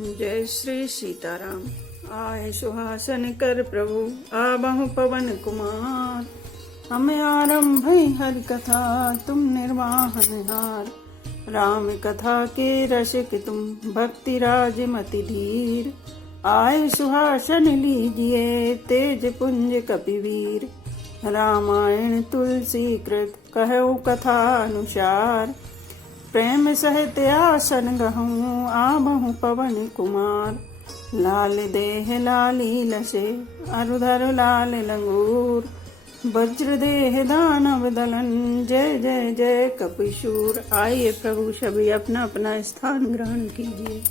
जय श्री सीताराम। आए सुहासन कर प्रभु आबहु पवन कुमार। हमें आरंभ हरि कथा तुम निर्वाहन हार। राम कथा के रसिक तुम भक्ति राज मति धीर। आए सुहासन लीजिए तेज पुंज कपिवीर। रामायण तुलसी कृत कहु कथा अनुसार। प्रेम सहित आसन गहूँ आबहु पवन कुमार। लाल देह लाली लसे अरुधर लाल लंगूर। वज्र देह दानव दलन जय जय जय कपिशूर। आइए प्रभु सभी अपना अपना स्थान ग्रहण कीजिए।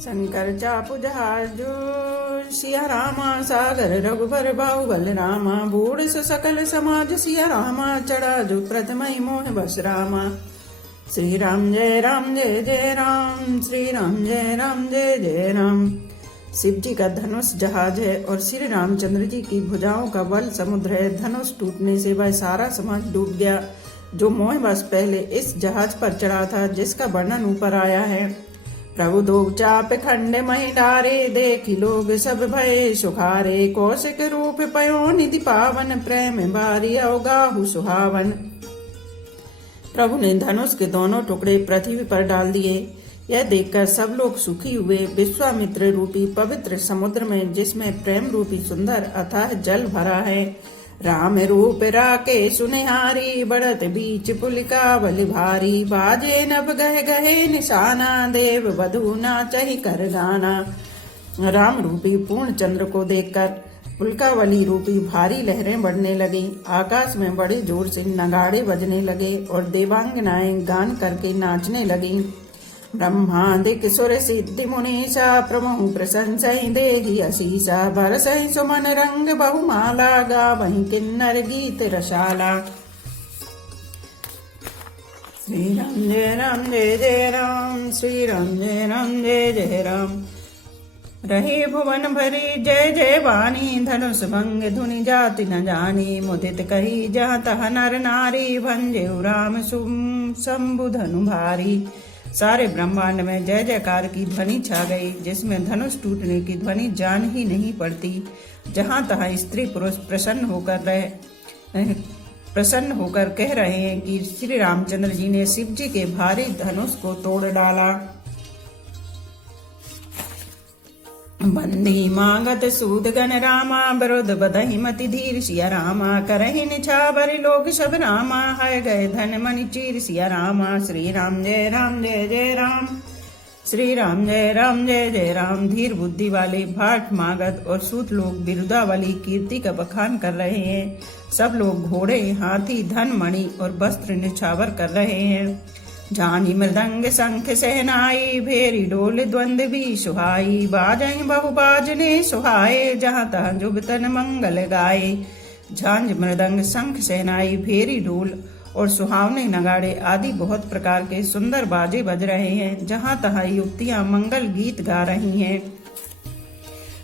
शंकर चापु जहाजो सिया रामा। सागर रघुबर बाहुबल रामा। बूढ़ सकल समाज सिया रामा। चढ़ा जो प्रथमय मोह बस रामा। श्री राम जय जय राम। श्री राम जय जय राम। शिव जी का धनुष जहाज है और श्री रामचंद्र जी की भुजाओं का बल समुद्र है। धनुष टूटने से वह सारा समाज डूब गया जो मोह बस पहले इस जहाज पर चढ़ा था, जिसका वर्णन ऊपर आया है। प्रभु दो चाप खंड मही डारे देखी लोग सब भय सुखारे। कौशिक रूप पयो निधि पावन प्रेम बारी अवगाहु सुहावन। प्रभु ने धनुष के दोनों टुकड़े पृथ्वी पर डाल दिए। यह देखकर सब लोग सुखी हुए। विश्वामित्र रूपी पवित्र समुद्र में, जिसमें प्रेम रूपी सुंदर अथाह जल भरा है, राम रूप राके सुनिहारी। बढ़त बीच पुलिका बलि भारी। बाजे नभ गहे गहे निशाना। देव वधु नाचहि कर गाना। राम रूपी पूर्ण चंद्र को देखकर पुलकावली रूपी भारी लहरें बढ़ने लगी। आकाश में बड़े जोर से नगाड़े बजने लगे और देवांगनाएं गान करके नाचने लगी। ब्रह्मादिक सुर सिद्धि मुनीसा प्रभु प्रशंसहि देहि असीसा। बरसहि सुमन रंग बहुमाला गावहि किन्नर गीत रसाला। श्री राम जय जय राम। श्री राम जय जय राम। रहे भुवन भरी जय जय वाणी। धनुष भंग धुनि जाति न जानी। मुदित कही जहाँ तह नर नारी। भंजेउ राम शंभु धनु भारी। सारे ब्रह्मांड में जय जयकार की ध्वनि छा गई, जिसमें धनुष टूटने की ध्वनि जान ही नहीं पड़ती। जहाँ तहाँ स्त्री पुरुष प्रसन्न होकर कह रहे हैं कि श्री रामचंद्र जी ने शिव जी के भारी धनुष को तोड़ डाला। बंदी मांगत सूद गण रामा। विरुद्ध बदहि मति धीर सिया रामा। करहि निछावर लोग सब रामा। है गए धन मणि चीर सिया रामा। श्री राम जय जय राम। श्री राम जय जय राम। धीर बुद्धि वाले भाट मागध और सूत लोग बिरुदावली कीर्ति का बखान कर रहे हैं। सब लोग घोड़े हाथी धन मणि और वस्त्र निछावर कर रहे हैं। झानी मृदंग शंख सहनाई। भेरी डोल द्वंद भी सुहाई। बाजई बहु बाजने सुहाए। जहाँ तहाँ जुबतन मंगल गाए। झांझ मृदंग शंख सहनाई भेरी डोल और सुहावने नगाड़े आदि बहुत प्रकार के सुंदर बाजे बज रहे हैं। जहाँ तहाँ युक्तियां मंगल गीत गा रही हैं।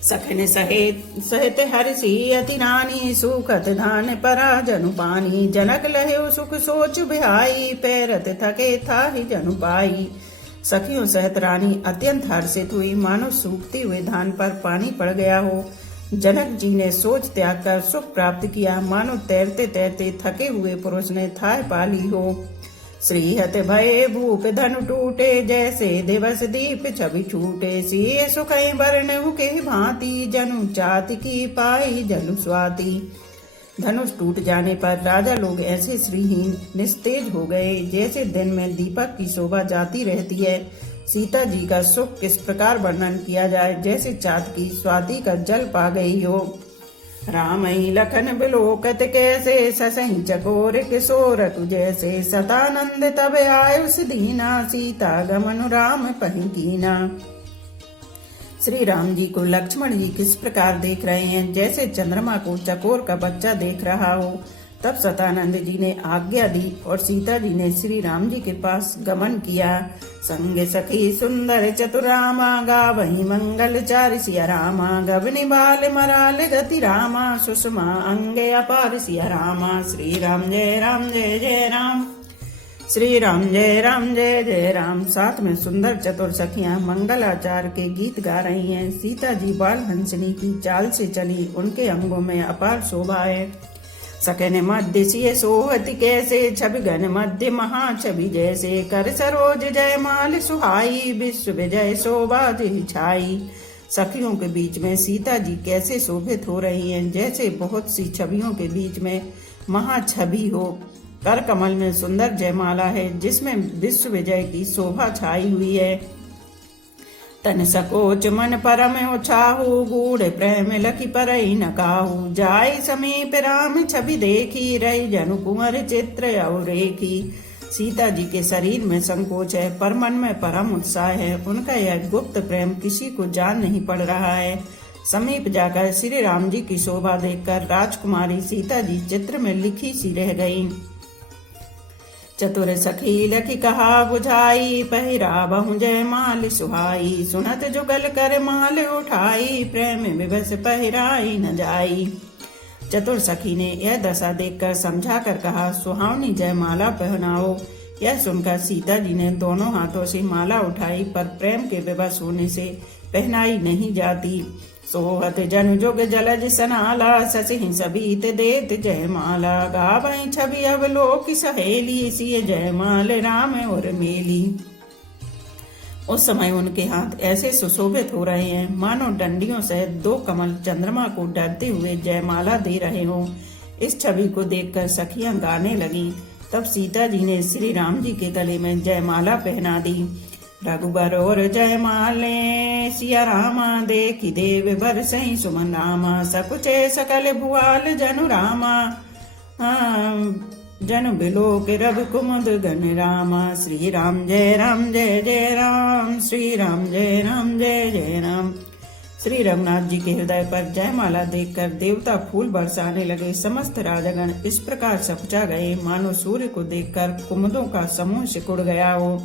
सखन सहित हर्षि अति रानी। सुखत धान परा जनु पानी। जनक लहे सुख सोच बिहाई। पैरत थके था ही जनु पाई। सखियों सहित रानी अत्यंत हर्षित हुई, मानो सूखते हुए धान पर पानी पड़ गया हो। जनक जी ने सोच त्याग कर सुख प्राप्त किया, मानो तैरते तैरते थके हुए पुरुष ने थाह पा ली हो। श्रीहत भय भूप धनु टूटे। जैसे दिवस दीप छवि छूटे। सिए सुखई वर्ण के भांति। जनु चाति की पाई जनु स्वाति। धनुष टूट जाने पर राजा लोग ऐसे श्रीहीन निस्तेज हो गए, जैसे दिन में दीपक की शोभा जाती रहती है। सीता जी का सुख किस प्रकार वर्णन किया जाए, जैसे चाँद की स्वाति का जल पा गई हो। रामई लखन बिलोकत कैसे। ससही चकोर किशोर जैसे। सतानंद तब आयुष दीना। सीता गमन राम पहि कीना। श्री राम जी को लक्ष्मण जी किस प्रकार देख रहे हैं, जैसे चंद्रमा को चकोर का बच्चा देख रहा हो। तब सतानंद जी ने आज्ञा दी और सीता जी ने श्री राम जी के पास गमन किया। संग सखी सुंदर चतुरामा। गावहि मंगल चारि सिया रामा। गबनि बाल मराल गति रामा। सुषमा अंगे अपार सिया रामा। श्री राम जय जय राम। श्री राम जय राम। साथ में सुंदर चतुर सखियां मंगलाचार के गीत गा रही हैं। सीता जी बाल हंसनी की चाल से चली, उनके अंगों में अपार शोभा है। सकन मध्य सिय सोहति कैसे, छवि घन मध्य महा छवि जैसे। कर सरोज जय माल सुहाई, विश्व विजय शोभा जी छाई। सखियों के बीच में सीता जी कैसे शोभित हो रही हैं, जैसे बहुत सी छवियों के बीच में महाछवि हो। कर कमल में सुंदर जयमाला है, जिसमें विश्व विजय की शोभा छाई हुई है। तन सकोच मन परम उछाहु, गूढ़ प्रेम लखी परई न काहू। जाय समीप राम छवि देखी, रही जनु कुंवर चित्र अवरेखी। सीता जी के शरीर में संकोच है, पर मन में परम उत्साह है। उनका यह गुप्त प्रेम किसी को जान नहीं पड़ रहा है। समीप जाकर श्री राम जी की शोभा देखकर राजकुमारी सीता जी चित्र में लिखी सी रह गईं। चतुर सखी लखी कहा बुझाई, पहिरा बहु जय माल सुहाई। सुनत जुगल कर माल उठाई, प्रेम विवश पहिराई न जाई। चतुर सखी ने यह दशा देखकर समझा कर कहा, सुहावनी जय माला पहनाओ। यह सुनकर सीता जी ने दोनों हाथों से माला उठाई, पर प्रेम के विवश होने से पहनाई नहीं जाती। सोहत जन जुग जलज सनाला, ससहि सबीत देत जयमाला। गावई छवि अवलोक सहेली, सिय जयमाल राम और मेली। उस समय उनके हाथ ऐसे सुशोभित हो रहे हैं, मानो डंडियों सहित दो कमल चंद्रमा को डरते हुए जयमाला दे रहे हों। इस छवि को देखकर सखियां गाने लगीं। तब सीता जी ने श्री राम जी के गले में जयमाला पहना दी। रघुबर और जयमाले, सिया रामा देखी देव बरसई सुमन रामा। सकुचे सकल भुआल जनु रामा, जन बिलो के रघु कुमुद गण रामा। श्री राम जय राम, श्री राम जय जय राम। श्री रघुनाथ जी के हृदय पर जयमाला देखकर देवता फूल बरसाने लगे। समस्त राजगण इस प्रकार सकुचा गए, मानो सूर्य को देखकर कुमुदों का समूह सिकुड़ गया हो।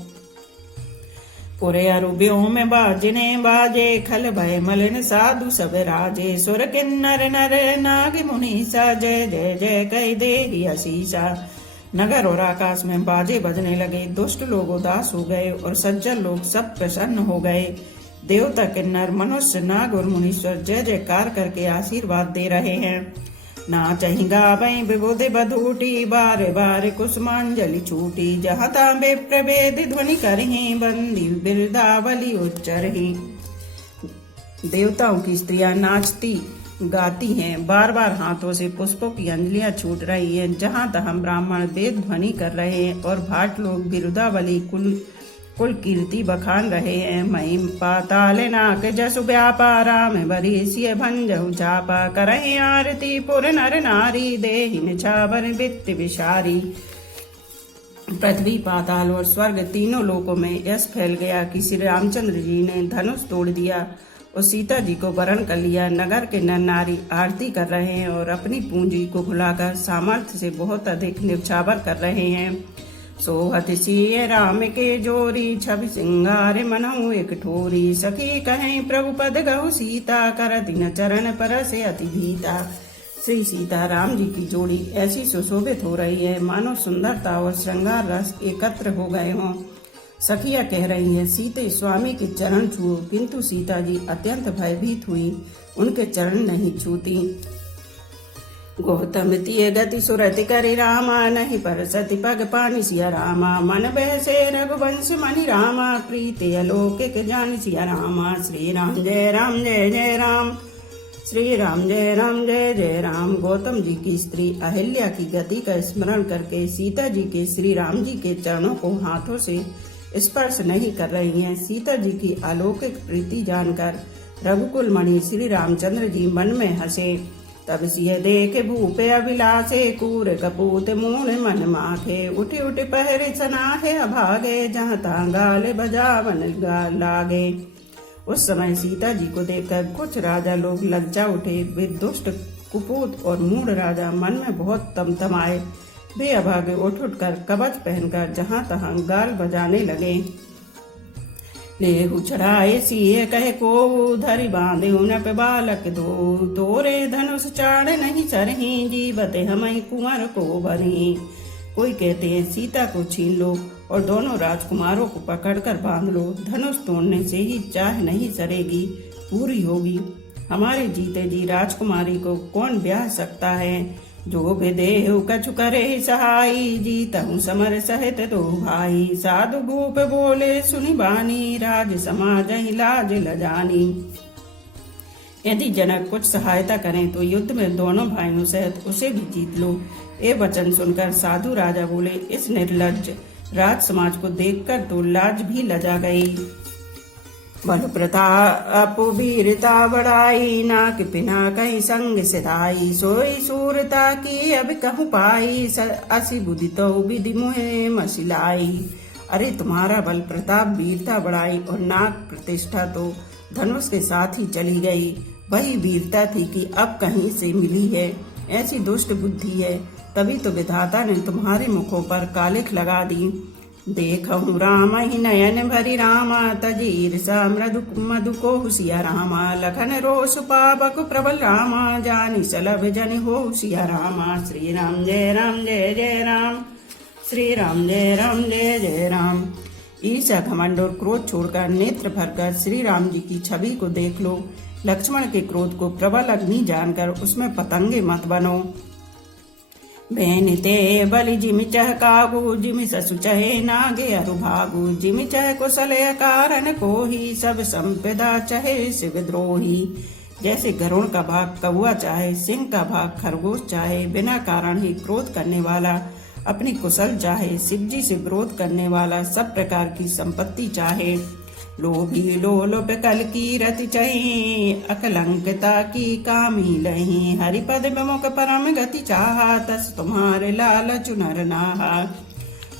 पुरे अरुब्यों में बाजने बाजे, खल भय मलिन साधु सब राजे। सुर किन्नर नर नाग मुनीसा, जय जय जय कह दे असीसा। नगर और आकाश में बाजे बजने लगे। दुष्ट लोग उदास हो गए और सज्जन लोग सब प्रसन्न हो गए। देवता किन्नर मनुष्य नाग और मुनीश्वर जय जयकार करके आशीर्वाद दे रहे हैं। नाचहि गावई विबुध बधूटी, बार बार कुसुमांजलि छूटी। जहाँ तांबे प्रभेद ध्वनि करही, बंदी बिरदावली उच्चरही। देवताओं की स्त्रियां नाचती गाती हैं, बार बार हाथों से पुष्पों की अंजलियां छूट रही हैं। जहाँ तहाँ ब्राह्मण वेद ध्वनि कर रहे हैं और भाट लोग बिरुदावली कुल कीर्ति बखान रहे हैं। महिम पाताल नाक जसु व्यापारा, में बरीसिय भंजहु चापा। करहि आरती पुर नर नारी, देहि निछावर वित्त विशारी। पृथ्वी पाताल और स्वर्ग तीनों लोकों में यश फैल गया कि श्री रामचंद्र जी ने धनुष तोड़ दिया और सीता जी को वरण कर लिया। नगर के नर नारी आरती कर रहे हैं और अपनी पूंजी को भुलाकर सामर्थ्य से बहुत अधिक निछावर कर रहे हैं। सोहत सिय राम के जोरी, छवि सिंगार मनहु एक ठोरी। सखी कहें प्रभु पद गहु सीता, करति न चरण पर से अति भीता। श्री सीता राम जी की जोड़ी ऐसी सुशोभित हो रही है, मानो सुंदरता और श्रृंगार रस एकत्र हो गए हों। सखियां कह रही हैं, सीते स्वामी के चरण छुओ, किंतु सीता जी अत्यंत भयभीत हुई, उनके चरण नहीं छूती। गौतम तिय गति सुरति करि रामा, नहीं परसति पग पानि सिया रामा। मन बहसे रघुवंश मणि रामा, प्रीति अलौकिक जानि सिया रामा। श्री राम जय जय राम, श्री राम जय जय राम। गौतम जी की स्त्री अहिल्या की गति का स्मरण करके सीता जी के श्री राम जी के चरणों को हाथों से स्पर्श नहीं कर रही हैं। सीता जी की अलौकिक प्रीति जानकर रघुकुल मणि श्री रामचंद्र जी मन में हंसे। तब सिय देख भूपे अभिलाषे, कूर कपूत मूण मन माथे। उठे उठे पहरे सनाहे अभागे, जहाँ तहाँ गाल बजावन लागे। उस समय सीता जी को देखकर कुछ राजा लोग लज्जा उठे। वे दुष्ट कुपूत और मूढ़ राजा मन में बहुत तमतमाए। वे अभागे उठ उठकर कवच पहनकर जहाँ तहाँ गाल बजाने लगे। लेहु चढ़ाए सिए कहे को, धरि बांधे नप बालक दो। तोरे धनुष चाड़ नहीं सरही, जीवते हमई कुंवर को भरी। कोई कहते हैं सीता को छीन लो और दोनों राजकुमारों को पकड़कर बांध लो, धनुष तोड़ने से ही चाह नहीं सरेगी, पूरी होगी। हमारे जीते जी राजकुमारी को कौन ब्याह सकता है। जो बेदेहु कछु करे सहाई, जीतहु समर सहित दो भाई। साधु भूप बोले सुनि बानी, राज समाज ही लाज लजानी। यदि जनक कुछ सहायता करें तो युद्ध में दोनों भाइयों सहित उसे भी जीत लो। ये वचन सुनकर साधु राजा बोले, इस निर्लज्ज राज समाज को देखकर तो लाज भी लजा गई। बल प्रताप वीरता बढ़ाई, नाक पिना कहीं संग सिधाई। सोई सूरता की अब कहूँ पाई, असी बुद्धि तो विधि मुहे मसिलाई। अरे तुम्हारा बल प्रताप वीरता बढ़ाई और नाक प्रतिष्ठा तो धनुष के साथ ही चली गई। वही वीरता थी कि अब कहीं से मिली है। ऐसी दुष्ट बुद्धि है, तभी तो विधाता ने तुम्हारे मुखों पर कालिख लगा दी। देखहु राम ही नयन भरी रामा, तजीर सा मृदु मधु को हुसिया रामा। लखन रोष पावक प्रबल रामा, जानी सलभ जन हो सिया रामा। श्री राम जय राम जय जय राम, श्री राम जय राम जय जय राम। ईर्ष्या घमंड और क्रोध छोड़कर नेत्र भरकर श्री राम जी की छवि को देख लो। लक्ष्मण के क्रोध को प्रबल अग्नि जानकर उसमें पतंगे मत बनो। बेनिते बलि जिमि चह कागु, जिमि ससु चहे नागे अरु भागु। जिमि चह कुशलय कारण कोहि, सब संपदा चहे शिव द्रोही। जैसे गरुड़ का भाग कौआ चाहे, सिंह का भाग खरगोश चाहे, बिना कारण ही क्रोध करने वाला अपनी कुशल चाहे, शिव जी से विरोध करने वाला सब प्रकार की संपत्ति चाहे। लोभी लोलुप कल की रति चही, अकलंकता की कामी लही। हरिपद विमुख परम गति चाहा, तस तुम्हारे लालच नर नाहा।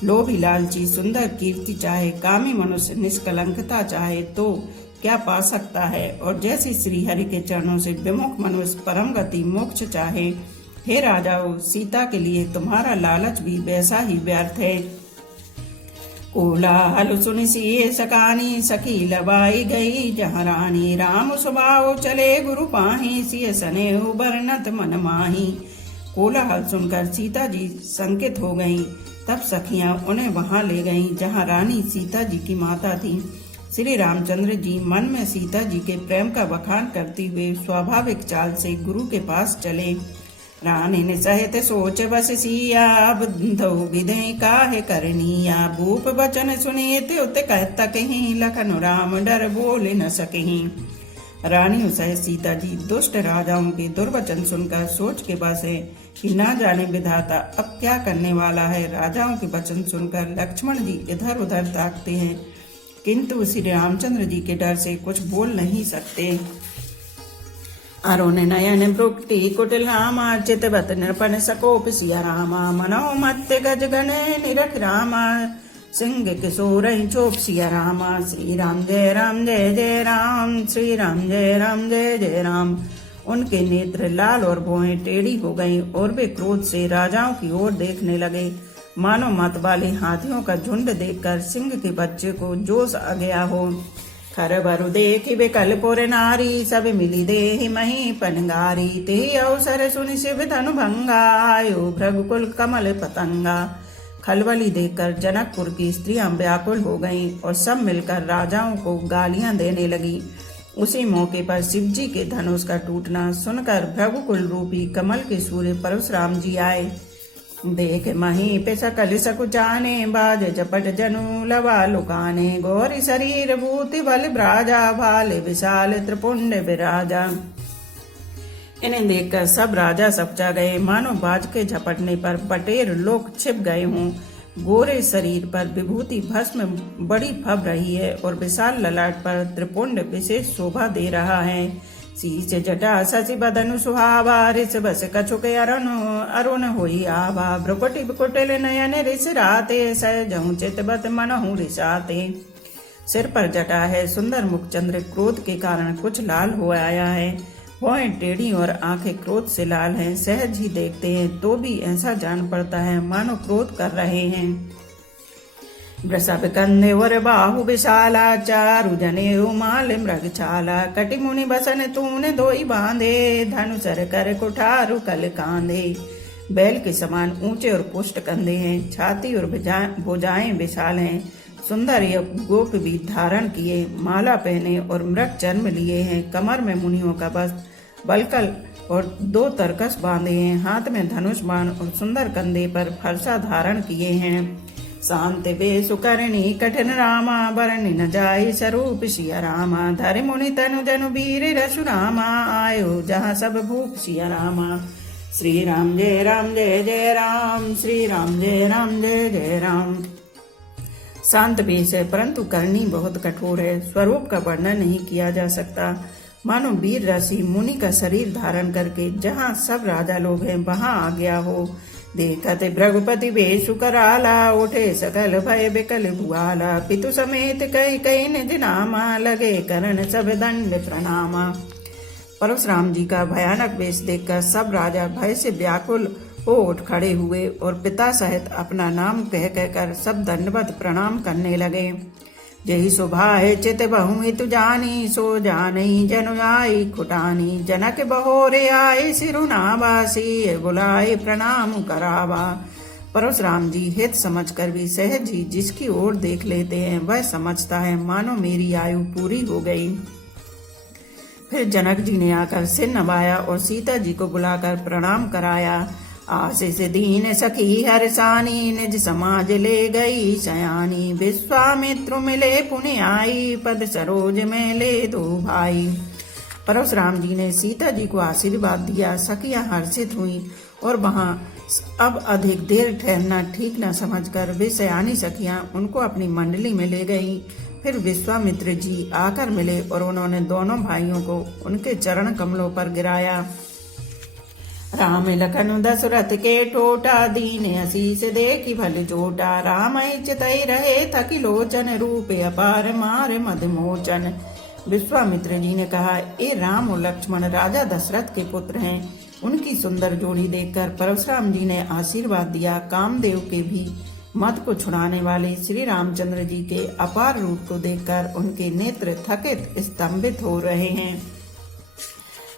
लोभी लालची सुंदर कीर्ति चाहे, कामी मनुष्य निष्कलंकता चाहे तो क्या पा सकता है। और जैसे श्री हरि के चरणों से विमुख मनुष्य परम गति मोक्ष चाहे। हे राजाओं, सीता के लिए तुम्हारा लालच भी वैसा ही व्यर्थ है। कोलाहल सुनि सिए सकानी, सखी लबाई गई जहाँ रानी। राम स्वभाव चले गुरु पाही, सिय सनेहु बरनत मन माही। कोलाहल सुनकर सीता जी संकित हो गईं। तब सखियां उन्हें वहां ले गईं जहां रानी सीता जी की माता थी। श्री रामचंद्र जी मन में सीता जी के प्रेम का बखान करते हुए स्वाभाविक चाल से गुरु के पास चले। रानी ने सहित सोच बस सिया, बुद्धौ विधि काहे करनिया। भूप बचन सुनिए त्योत कहता कहीं, लखन राम डर बोल न सकहीं। रानी सहित सीता जी दुष्ट राजाओं के दुर्वचन सुनकर सोच के बस है कि ना जाने विधाता अब क्या करने वाला है। राजाओं के वचन सुनकर लक्ष्मण जी इधर उधर ताकते हैं, किंतु श्री रामचंद्र जी के डर से कुछ बोल नहीं सकते। अरुण नयन भ्रुक्ति कुटिल रामा, चितवत नृपन सकोप सिया रामा। मनो मत्य गज गणे निरख रामा, सिंह किशोर चोप सिया रामा। श्री राम जय जय राम, श्री राम जय जय राम। उनके नेत्र लाल और भौहें टेढ़ी हो गईं और वे क्रोध से राजाओं की ओर देखने लगे। मानो मत वाले हाथियों का झुंड देखकर सिंह के बच्चे को जोश आ गया हो। खर बरु देखि विकल पुर नारी, सब मिली देहि मही पनगारी। ते अवसर सुनि शिव धनु भंगा, आयो भृगुकुल कमल पतंगा। खलबली देखकर जनकपुर की स्त्रियां व्याकुल हो गईं और सब मिलकर राजाओं को गालियां देने लगी। उसी मौके पर शिवजी के धनुष का टूटना सुनकर भृगुकुल रूपी कमल के सूर्य परशुराम जी आए। देख मही पे सकल सकुचाने, बाज झपट जनु लवा लुकाने। गौरी शरीर भूति बल ब्राजा, भाले विशाल त्रिपुंड विराजा। इन्हें देखकर सब राजा सपचा गए, मानो बाज के झपटने पर बटेर लोग छिप गए हों। गोरे शरीर पर विभूति भस्म बड़ी फब रही है और विशाल ललाट पर त्रिपुंड विशेष शोभा दे रहा है। शीश जटा शशि बदनु सुहावा, ऋष बस कछुक अरुण अरुण होई आभा। भ्रुकुटि कुटिल नयन ऋष राते, सहजहु चितवत मनहु रिसाते। सिर पर जटा है, सुंदर मुख चंद्र क्रोध के कारण कुछ लाल हो आया है। भौहें टेढ़ी और आंखें क्रोध से लाल हैं। सहज ही देखते हैं तो भी ऐसा जान पड़ता है मानो क्रोध कर रहे हैं। वृषभ कंधे और बाहु विशाला, चारु जने उमाल मृग छाला। कटि मुनि बसन तूने धोई बांधे, धनुसर कर कुठारु कल कांधे। बैल के समान ऊंचे और पुष्ट कंधे हैं, छाती और भुजाएं विशाल हैं। सुंदर गोप भी धारण किए, माला पहने और मृग जन्म लिए हैं। कमर में मुनियों का वस्त्र, बलकल और 2 तरकस बांधे हैं। हाथ में धनुष बाण और सुंदर कंधे पर फरसा धारण किए हैं। शांत बेसु करणी कठिन रामा, बरन न जाय स्वरूप सिया रामा। धर मुनि तनु जनु वीर रसु रामा, आयो जहाँ सब भूप सिया रामा। श्री राम जय जय राम, श्री राम जय जय राम। शांत वेश है परंतु करनी बहुत कठोर है, स्वरूप का वर्णन नहीं किया जा सकता। मानो वीर ऋषि मुनि का शरीर धारण करके जहाँ सब राजा लोग हैं वहां आ गया हो। देखते भृगुपति वेशु कराला, उठे सकल भय बिकल भुआला। पितु समेत कई कई निज नामा, लगे करण सब दंड प्रणामा। परशुराम जी का भयानक वेश देखकर सब राजा भय से व्याकुल हो उठ खड़े हुए और पिता सहित अपना नाम कह कहकर सब दंडवत प्रणाम करने लगे। जही सुभाए चित बहु हितु जानी, सो जानी जनु आई खुटानी। जनक बहोरे आए सिरुनावासी, बुलाए प्रणाम करावा। परशुराम जी हित समझकर भी सहज ही जिसकी ओर देख लेते हैं वह समझता है मानो मेरी आयु पूरी हो गई। फिर जनक जी ने आकर सिर नवाया और सीता जी को बुलाकर प्रणाम कराया। आशीष दीन सखी हरसानी, निज समाज ले गई सयानी। विश्वामित्र मिले पुण्य आई, पद सरोज में ले 2 भाई। परशुराम जी ने सीता जी को आशीर्वाद दिया। सखियां हर्षित हुई और वहां अब अधिक देर ठहरना ठीक न समझकर वे सयानी सखियां उनको अपनी मंडली में ले गईं। फिर विश्वामित्र जी आकर मिले और उन्होंने दोनों भाइयों को उनके चरण कमलों पर गिराया। राम लखन दशरथ के टोटा, दीन आशीष देखी भल जोटा। राम चितई रहे थकी लोचन, रूप अपार मार मदमोचन। विश्वामित्र जी ने कहा, ए राम और लक्ष्मण राजा दशरथ के पुत्र हैं। उनकी सुंदर जोड़ी देखकर परशुराम जी ने आशीर्वाद दिया। कामदेव के भी मत को छुड़ाने वाले श्री रामचंद्र जी के अपार रूप को देखकर उनके नेत्र थकित स्तंभित हो रहे हैं।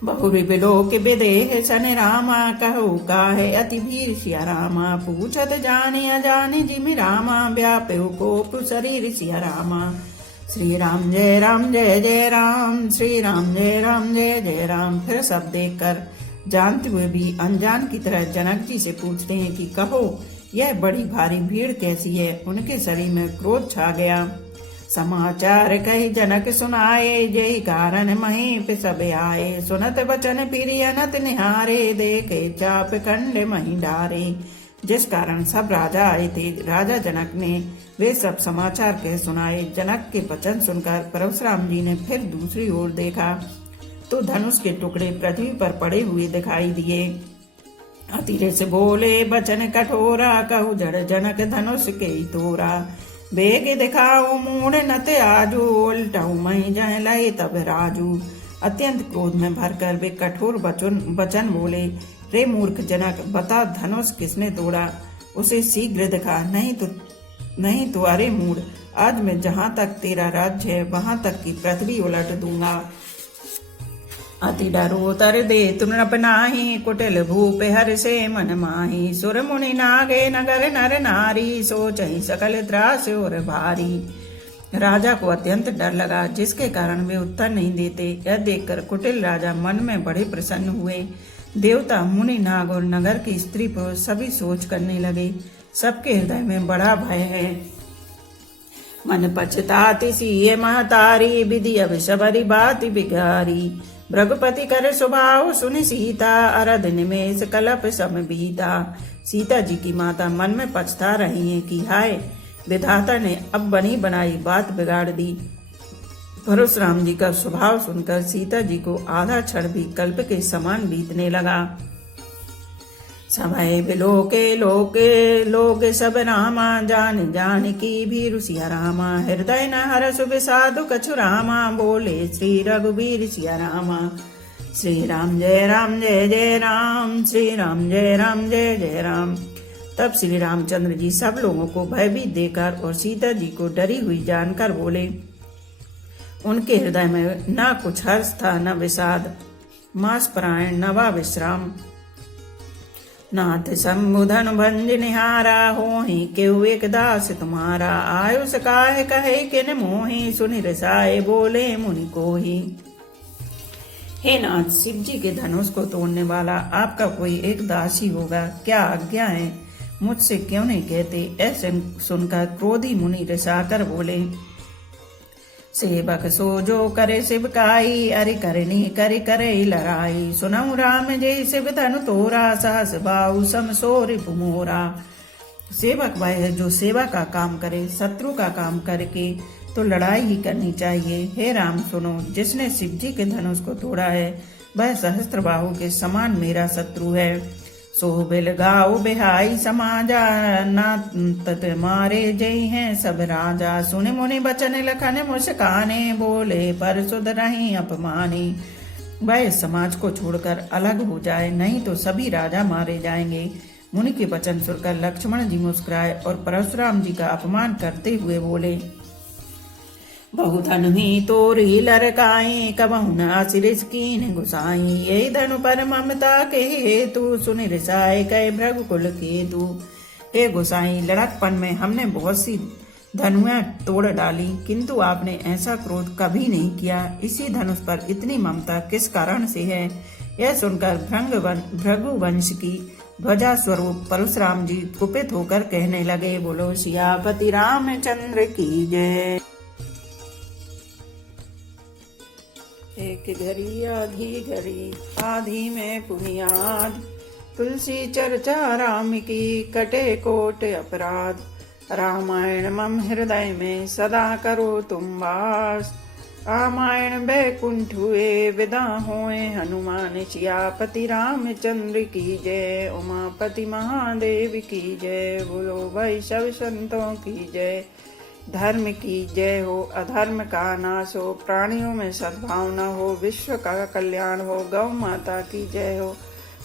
बहुरी बिलोक विदेह सन रामा, कहो काहे अति भीर सिया रामा। पूछत जाने अजाने जिमि रामा, व्यापो कोप शरीर सिया रामा। श्री राम जय जय राम, श्री राम जय जय राम। फिर सब देखकर जानते हुए भी अनजान की तरह जनक जी से पूछते हैं कि कहो यह बड़ी भारी भीड़ कैसी है। उनके शरीर में क्रोध छा गया। समाचार कही जनक सुनाए, यही कारण महीप सब आए। सुनत बचन फिर अनत निहारे, देखे चाप खंड मही डारे। जिस कारण सब राजा आए थे, राजा जनक ने वे सब समाचार कह सुनाए। जनक के वचन सुनकर परशुराम जी ने फिर दूसरी ओर देखा तो धनुष के टुकड़े पृथ्वी पर पड़े हुए दिखाई दिए। अतिरस बोले बचन कठोरा, कहु जड़ जनक धनुष के तोरा। बेग दिखाओ मूढ़ नत आजू, उल्टाऊ मही जय लय तब राजू। अत्यंत क्रोध में भरकर वे कठोर वचन बोले, रे मूर्ख जनक, बता धनुष किसने तोड़ा, उसे शीघ्र दिखा, नहीं तो अरे मूढ़, आज मैं जहाँ तक तेरा राज्य है वहां तक की पृथ्वी उलट दूंगा। अति डरो तर दे तृप नाही, कुटिल भूप हर से मन माही। सुर मुनि नागे नगर नर नारी, सोचहि सकल त्रास और भारी। राजा को अत्यंत डर लगा, जिसके कारण वे उत्तर नहीं देते। यह देखकर कुटिल राजा मन में बड़े प्रसन्न हुए। देवता, मुनि, नाग और नगर की स्त्री पुरुष सभी सोच करने लगे। सबके हृदय में बड़ा भय है। मन पछताति सीए महतारी, विधि अब सबरी बात बिगारी। भृगुपति कर स्वभाव सुन सीता, अरद निमेष कलप सम बीता। सीता जी की माता मन में पछता रही हैं कि हाय, विधाता ने अब बनी बनाई बात बिगाड़ दी। परशुराम जी का स्वभाव सुनकर सीता जी को आधा क्षण भी कल्प के समान बीतने लगा। समय बिलोके लोके लोग सब रामा, जान जान की भी रुसिया रामा। हृदय न हरस विषादु कछु रामा, बोले श्री रघुवीर सिया रामा। श्री राम जय जय राम, श्री राम जय जय राम। तब श्री रामचंद्र जी सब लोगों को भयभीत देकर और सीता जी को डरी हुई जानकर बोले। उनके हृदय में न कुछ हर्ष था न विषाद, मास परायण न वा विश्राम। नाथ शंभु धन भंज निहारा, होहि केहु एक दास तुम्हारा। आयुष काहे कहे किन मोहि, सुनि रसाए बोले मुनि कोहि। हे नाथ, शिव जी के धनुष को तोड़ने वाला आपका कोई एक दास ही होगा, क्या आज्ञा है, मुझसे क्यों नहीं कहते। ऐसे सुनकर क्रोधी मुनि रिसाकर बोले, सेवक सो जो करे शिवकाई, अरि करनी करि करे लड़ाई। सुनऊ राम जय शिव धनु तोरा, सहस बाहु सम सो रिपु मोरा। सेवक वह है जो सेवा का काम करे, शत्रु का काम करके तो लड़ाई ही करनी चाहिए। हे राम सुनो, जिसने शिव जी के धनुष को तोड़ा है वह सहस्त्र बाहु के समान मेरा शत्रु है। सो बिल गाओ बिहाई समाजा, ना तत मारे जय हैं सब राजा। सुने मुनि बचन लखन मुस्काने, बोले पर सुध रही अपमानी। वह समाज को छोड़कर अलग हो जाए, नहीं तो सभी राजा मारे जाएंगे। मुनि के वचन सुनकर लक्ष्मण जी मुस्कुराए और परशुराम जी का अपमान करते हुए बोले, बहु धनु ही तोरी लरकाई, कबहु न आसिरिस कीन गुसाई। यही धनु पर ममता के हेतु, सुनि रिसाए कहे भृगुकुल केतु। हे गोसाई, लड़कपन में हमने बहुत सी धनुएं तोड़ डाली, किंतु आपने ऐसा क्रोध कभी नहीं किया। इसी धनुष पर इतनी ममता किस कारण से है। यह सुनकर भृगुवंश की ध्वजा स्वरूप परशुराम जी कुपित होकर कहने लगे, बोलो सियापति रामचंद्र की जय। एक घड़ी आधी में पुनियाद, तुलसी चर्चा राम की कटे कोट अपराध। रामायण मम हृदय में सदा करो तुम वास, रामायण बैकुंठ हुए विदा होए हनुमान। सियापति रामचंद्र की जय, उमापति महादेव की जय। बोलो भाई सब संतों की जय। धर्म की जय हो, अधर्म का नाश हो, प्राणियों में सद्भावना हो, विश्व का कल्याण हो। गौ माता की जय हो,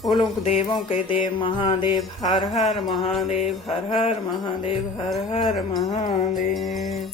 बोलो देवों के देव महादेव। हर हर महादेव, हर हर महादेव, हर हर महादेव।